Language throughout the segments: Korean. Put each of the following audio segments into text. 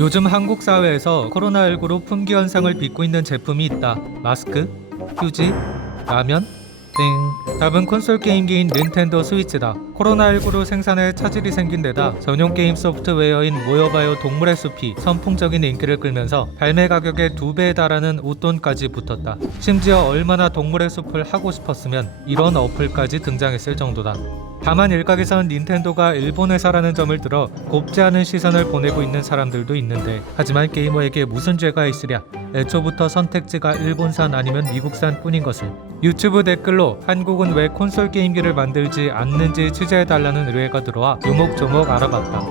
요즘 한국 사회에서 코로나19로 품귀 현상을 빚고 있는 제품이 있다. 마스크, 휴지, 라면, 땡. 답은 콘솔 게임기인 닌텐도 스위치다. 코로나19로 생산에 차질이 생긴 데다 전용 게임 소프트웨어인 모여바요 동물의 숲이 선풍적인 인기를 끌면서 발매 가격의 두 배에 달하는 웃돈까지 붙었다. 심지어 얼마나 동물의 숲을 하고 싶었으면 이런 어플까지 등장했을 정도다. 다만 일각에선 닌텐도가 일본 회사라는 점을 들어 곱지 않은 시선을 보내고 있는 사람들도 있는데 하지만 게이머에게 무슨 죄가 있으랴 애초부터 선택지가 일본산 아니면 미국산 뿐인 것을 유튜브 댓글로 한국은 왜 콘솔 게임기를 만들지 않는지 취재해달라는 의뢰가 들어와 요목조목 알아봤다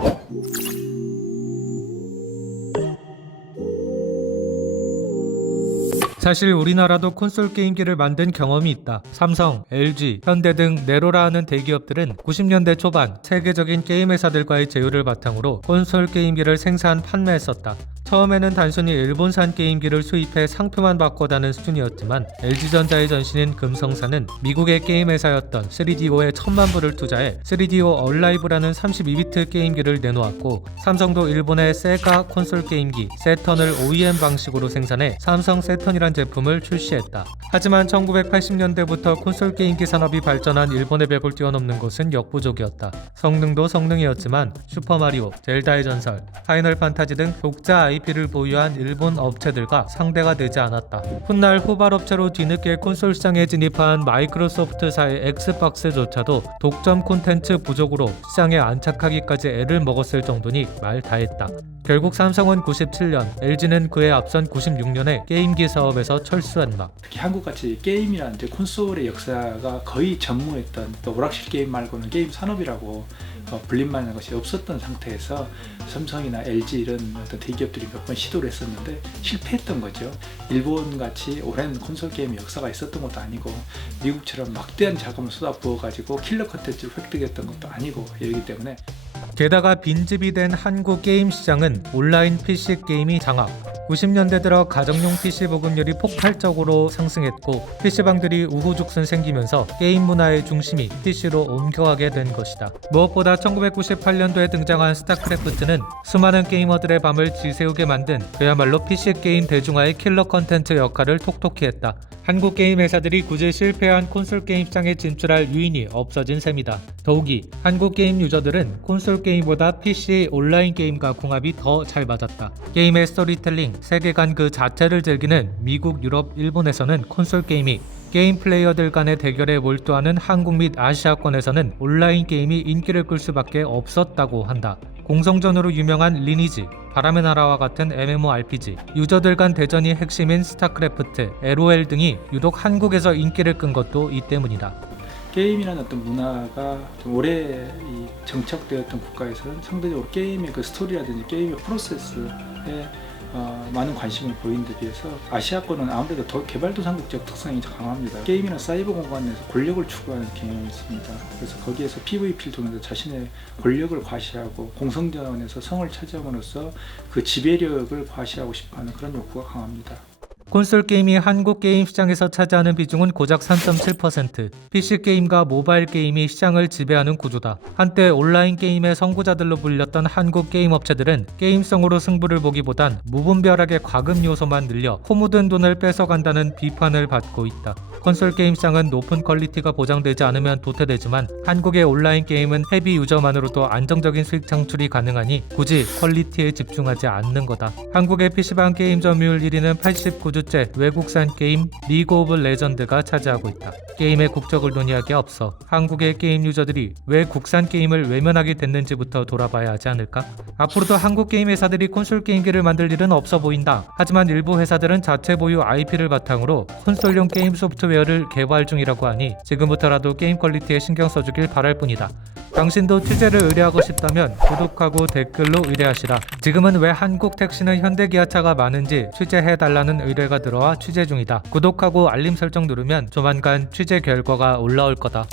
사실 우리나라도 콘솔 게임기를 만든 경험이 있다. 삼성, LG, 현대 등 네로라 하는 대기업들은 90년대 초반 세계적인 게임 회사들과의 제휴를 바탕으로 콘솔 게임기를 생산 판매했었다. 처음에는 단순히 일본산 게임기를 수입해 상표만 바꿔다는 수준이었지만 LG전자의 전신인 금성사는 미국의 게임 회사였던 3DO에 천만 불을 투자해 3DO 얼라이브라는 32비트 게임기를 내놓았고 삼성도 일본의 세가 콘솔 게임기 세턴을 OEM 방식으로 생산해 삼성 세턴이란 제품을 출시했다. 하지만 1980년대부터 콘솔 게임기 산업이 발전한 일본의 벽을 뛰어넘는 것은 역부족이었다. 성능도 성능이었지만 슈퍼마리오, 젤다의 전설, 파이널 판타지 등 독자 IP 를 보유한 일본 업체들과 상대가 되지 않았다. 훗날 후발업체로 뒤늦게 콘솔 시장에 진입한 마이크로소프트사의 엑스박스조차도 독점 콘텐츠 부족으로 시장에 안착하기까지 애를 먹었을 정도니 말 다했다. 결국 삼성은 97년, LG는 그에 앞선 96년에 게임기 사업에서 철수한다. 특히 한국같이 게임이라는 콘솔의 역사가 거의 전무했던 또 오락실 게임 말고는 게임 산업이라고 어, 불림만 한 것이 없었던 상태에서 삼성이나 LG 이런 어떤 대기업들이 몇 번 시도를 했었는데 실패했던 거죠. 일본 같이 오랜 콘솔 게임의 역사가 있었던 것도 아니고 미국처럼 막대한 자금을 쏟아부어 가지고 킬러 컨텐츠를 획득했던 것도 아니고 이러기 때문에 게다가 빈집이 된 한국 게임 시장은 온라인 PC 게임이 장악. 90년대 들어 가정용 PC 보급률이 폭발적으로 상승했고 PC방들이 우후죽순 생기면서 게임 문화의 중심이 PC로 옮겨가게 된 것이다. 무엇보다 1998년도에 등장한 스타크래프트는 수많은 게이머들의 밤을 지새우게 만든 그야말로 PC 게임 대중화의 킬러 컨텐츠 역할을 톡톡히 했다. 한국 게임 회사들이 굳이 실패한 콘솔 게임 시장에 진출할 유인이 없어진 셈이다. 더욱이 한국 게임 유저들은 콘솔 게임보다 PC 온라인 게임과 궁합이 더 잘 맞았다. 게임의 스토리텔링, 세계관 그 자체를 즐기는 미국, 유럽, 일본에서는 콘솔 게임이 게임 플레이어들 간의 대결에 몰두하는 한국 및 아시아권에서는 온라인 게임이 인기를 끌 수밖에 없었다고 한다. 공성전으로 유명한 리니지, 바람의 나라와 같은 MMORPG, 유저들 간 대전이 핵심인 스타크래프트, LOL 등이 유독 한국에서 인기를 끈 것도 이 때문이다. 게임이라는 어떤 문화가 좀 오래 이 정착되었던 국가에서는 상대적으로 게임의 그 스토리라든지 게임의 프로세스에 어, 많은 관심을 보이는 데 비해서 아시아권은 아무래도 더 개발도상국적 특성이 강합니다. 게임이나 사이버 공간에서 권력을 추구하는 경향이 있습니다. 그래서 거기에서 PVP를 통해서 자신의 권력을 과시하고 공성전에서 성을 차지함으로써 그 지배력을 과시하고 싶어하는 그런 욕구가 강합니다. 콘솔 게임이 한국 게임 시장에서 차지하는 비중은 고작 3.7%. PC 게임과 모바일 게임이 시장을 지배하는 구조다. 한때 온라인 게임의 선구자들로 불렸던 한국 게임 업체들은 게임성으로 승부를 보기보단 무분별하게 과금 요소만 늘려 코 묻은 돈을 뺏어간다는 비판을 받고 있다. 콘솔 게임 시장은 높은 퀄리티가 보장되지 않으면 도태되지만 한국의 온라인 게임은 헤비 유저만으로도 안정적인 수익 창출이 가능하니 굳이 퀄리티에 집중하지 않는 거다. 한국의 PC방 게임 점유율 1위는 89주째 외국산 게임 리그 오브 레전드가 차지하고 있다. 게임의 국적을 논의하기 앞서 한국의 게임 유저들이 왜 국산 게임을 외면하게 됐는지부터 돌아봐야 하지 않을까? 앞으로도 한국 게임 회사들이 콘솔 게임기를 만들 일은 없어 보인다. 하지만 일부 회사들은 자체 보유 IP를 바탕으로 콘솔용 게임 소프트 웨어를 개발 중이라고 하니 지금부터라도 게임 퀄리티에 신경 써주길 바랄 뿐이다. 당신도 취재를 의뢰하고 싶다면 구독하고 댓글로 의뢰하시라. 지금은 왜 한국 택시는 현대기아차가 많은지 취재해달라는 의뢰가 들어와 취재 중이다. 구독하고 알림 설정 누르면 조만간 취재 결과가 올라올 거다.